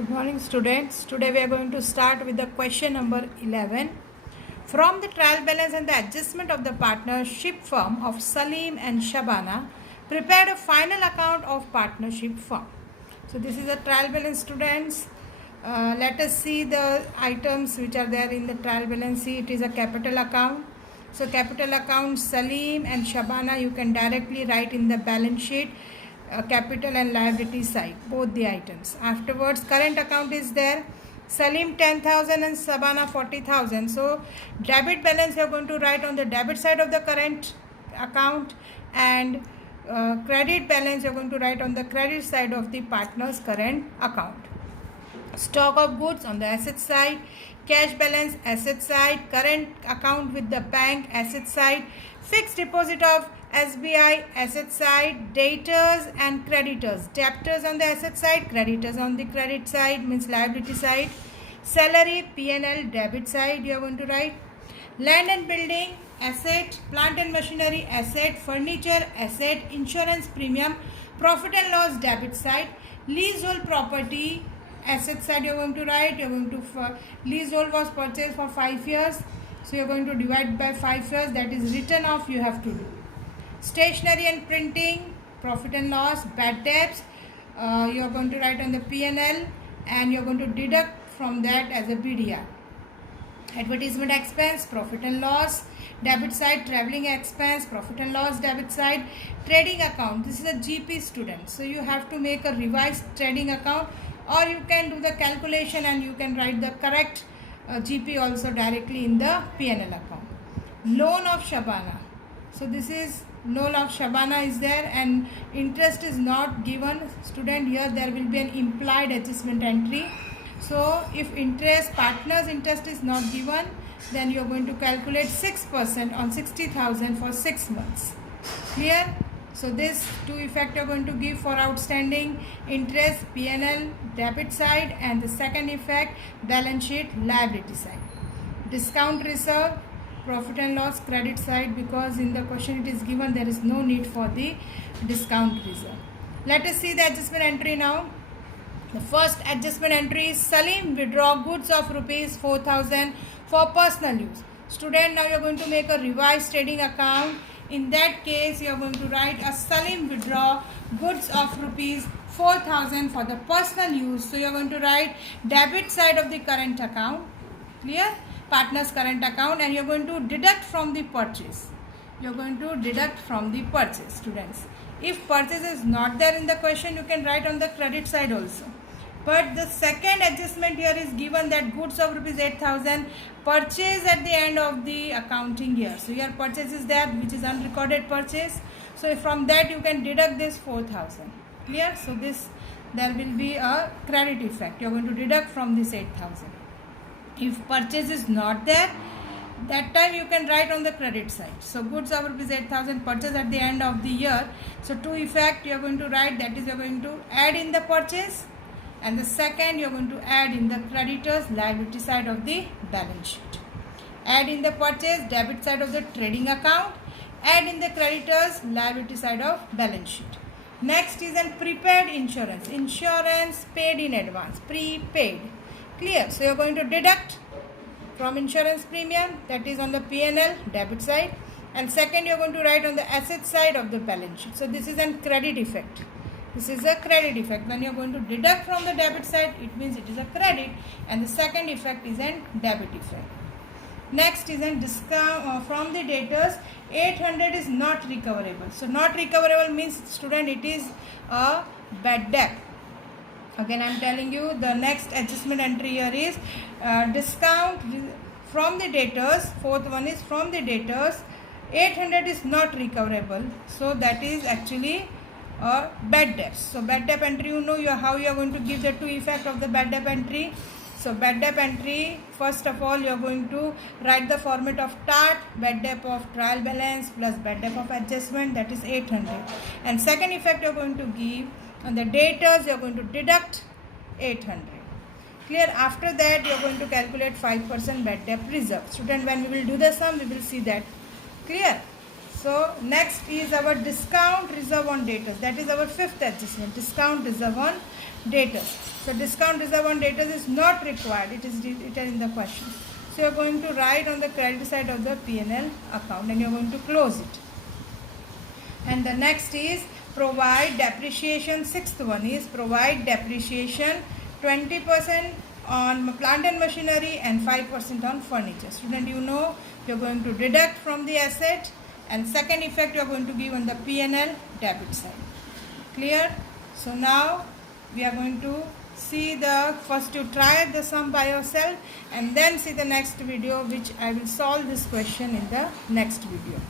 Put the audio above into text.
Good morning students. Today we are going to start with the question number 11. From the trial balance and the adjustment of the partnership firm of Salim and Shabana, prepared a final account of partnership firm. So this is a trial balance students. Let us see the items which are there in the trial balance. See, it is a capital account. So capital account Salim and Shabana you can directly write in the balance sheet. Capital and liability side, both the items. Afterwards, current account is there. Salim 10,000 and Sabana 40,000. So debit balance you are going to write on the debit side of the current account, and credit balance you are going to write on the credit side of the partner's current account. Stock of goods on the asset side, cash balance asset side, current account with the bank asset side, fixed deposit of SBI asset side, debtors and creditors. Debtors on the asset side, creditors on the credit side, means liability side. Salary, P&L, debit side you are going to write. Land and building asset, plant and machinery asset, furniture asset, insurance premium, profit and loss debit side. Leasehold property asset side you are going to write. You are going to leasehold was purchased for 5 years, so you are going to divide by 5 years, that is written off you have to do. Stationery and printing, profit and loss. Bad debts you are going to write on the P&L, and you are going to deduct from that as a BDR. Advertisement expense, profit and loss debit side. Traveling expense, profit and loss debit side. Trading account, this is a GP student, so you have to make a revised trading account, or you can do the calculation and you can write the correct GP also directly in the P&L account. Loan of Shabana, so this is loan of Shabana is there, and interest is not given. Student, here there will be an implied adjustment entry. So if interest, partner's interest is not given, then you are going to calculate 6% on 60,000 for 6 months. Clear? So this two effect you are going to give for outstanding interest, P&L debit side, and the second effect balance sheet liability side. Discount reserve, profit and loss credit side, because in the question it is given there is no need for the discount reserve. Let us see the adjustment entry now. The first adjustment entry is Salim withdraw goods of rupees 4,000 for personal use. Student, now you are going to make a revised trading account. In that case, you are going to write a Salim withdraw goods of rupees 4,000 for the personal use. So you are going to write debit side of the current account. Clear? Partner's current account, and you are going to deduct from the purchase. You are going to deduct from the purchase, students. If purchase is not there in the question, you can write on the credit side also. But the second adjustment here is given that goods of rupees 8,000 purchase at the end of the accounting year. So your purchase is there, which is unrecorded purchase. So from that you can deduct this 4,000. Clear? So this there will be a credit effect. You are going to deduct from this 8,000. If purchase is not there, that time you can write on the credit side. So goods of rupees 8,000 purchase at the end of the year. So two effect you are going to write, that is you are going to add in the purchase, and the second you are going to add in the creditors liability side of the balance sheet. Add in the purchase debit side of the trading account, add in the creditors liability side of balance sheet. Next is an prepaid insurance. Insurance paid in advance, prepaid. Clear? So you are going to deduct from insurance premium, that is on the P&L debit side, and second you are going to write on the asset side of the balance sheet. So this is a credit effect. This is a credit effect. When you are going to deduct from the debit side, it means it is a credit, and the second effect is a debit effect. Next is a discount from the debtors. 800 is not recoverable. So not recoverable means, student, it is a bad debt. Again I am telling you, the next adjustment entry here is discount from the debtors. Fourth one is from the debtors. 800 is not recoverable, so that is actually a bad debt. So bad debt entry, you know how you are going to give the two effect of the bad debt entry. So bad debt entry, first of all you are going to write the format of TAT, bad debt of trial balance plus bad debt of adjustment, that is 800. And second effect you are going to give on the debtors, you are going to deduct 800. Clear? After that you are going to calculate 5% bad debt reserve. Student, when we will do the sum, we will see that. Clear? So next is our discount reserve on debtors. That is our fifth adjustment, discount reserve on debtors. So discount reserve on debtors is not required. It is written in the question. So you are going to write on the credit side of the P&L account and you are going to close it. And the next is provide depreciation. Sixth one is provide depreciation 20% on plant and machinery and 5% on furniture. Student, you know you are going to deduct from the asset, and second effect you are going to give on the P&L debit side. Clear? So now we are going to see the first you try the sum by yourself and then see the next video, which I will solve this question in the next video.